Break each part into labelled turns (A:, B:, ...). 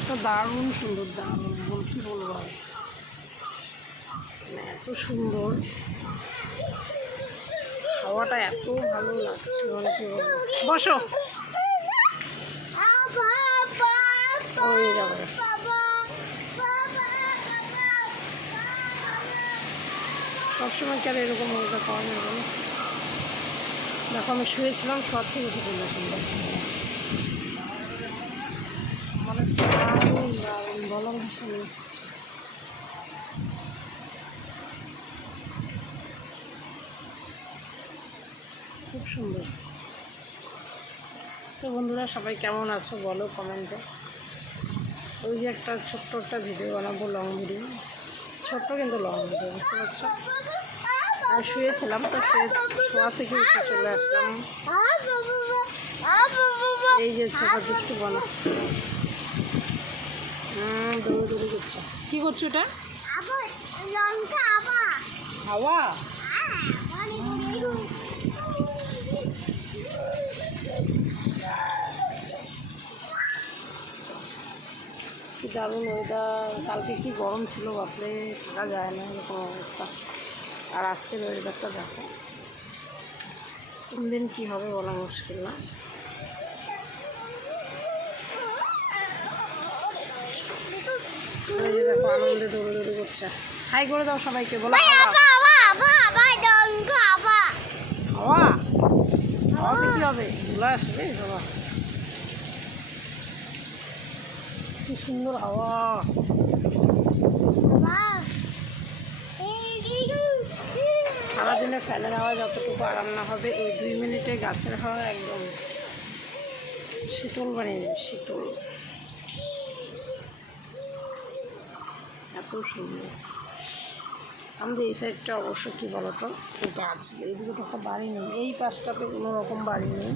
A: পরিবেশটা দারুণ সুন্দর দারুণ কী বলব মানে এত সুন্দর। হাওয়াটা এত ভালো লাগছে মানে কি বলব? বসো। ওই যাবে সবসময় কেন এরকম ওটা পাওয়া যাবে দেখো, আমি শুয়েছিলাম সব থেকে উঠে খুব সুন্দর। তো বন্ধুরা, সবাই কেমন আছো বলো কমেন্টে। ওই যে একটা ছোট্ট একটা ভিডিও বানাবো লং ভিডিও ছোট্ট কিন্তু লং ভিডিও বুঝতে পারছ? আর শুয়েছিলাম, তো শুয়ে থেকে উঠে চলে আসলাম। এই যে ছোট দুষ্টু বানা কী করছ এটা? হাওয়া কি দারুণ ওয়েদার কালকে কি গরম ছিল বাপরে থাকা যায় না এরকম অবস্থা। আর আজকের ওয়েদারটা দেখো। কোন দিন কী হবে বলা মুশকিল না। যে দেখো আনন্দে করছে। হাই করে দাও সবাইকে বলো হাওয়া হাওয়া হাওয়াতে কী হবে? ধুলা আসবে বাবা। কি সুন্দর হাওয়া। সারাদিনে ফ্যানের হাওয়া যতটুকু আরাম না হবে এই দুই মিনিটে গাছের হাওয়া একদম শীতল বানিয়ে শীতল। এত সুন্দর। আমাদের এই সাইডটা অবশ্য কী বলতো? গাছ এইদিকে তো বাড়ি নেই, এই পাশটাতে কোনো রকম বাড়ি নেই।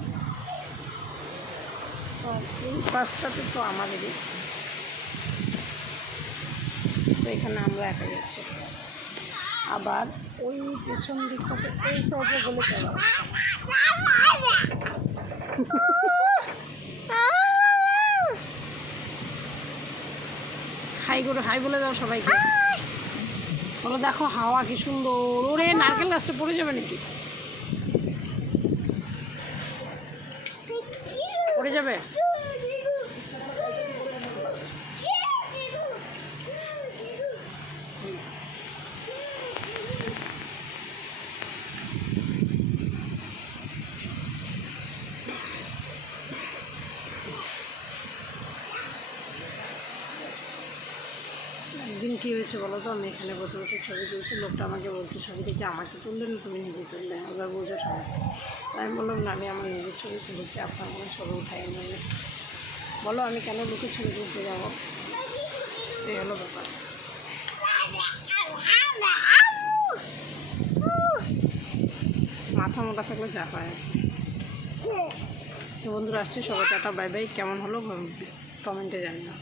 A: এই পাশটাতে তো আমাদেরই। তো এখানে আমরা একা গেছি। আবার ওই পেছন দিকটাতে এই সাইডে গেলে চলে। হাই করে হাই বলে দাও সবাইকে। বলো দেখো হাওয়া কি সুন্দর। ওরে, নারকেল গাছটা পড়ে যাবে নাকি? পড়ে যাবে? কী হয়েছে বলো তো? আমি এখানে বসে বসে ছবি তুলছি, লোকটা আমাকে বলছে, ছবি দেখে আমাকে তুললে না, তুমি নিজে তুললে। এবার বোঝো সবাই আমি বললাম, না, আমি আমার নিজের ছবি তুলেছি, আপনার কোনো ছবি উঠাই নেবে বলো, আমি কেন লোকের ছবি তুলতে যাব? এই হলো ব্যাপার। মাথা মোটা থাকলে যা পায়। তো বন্ধুরা, আসছে সবাই, টাটা, বাই বাই। কেমন হলো? কমেন্টে জানি না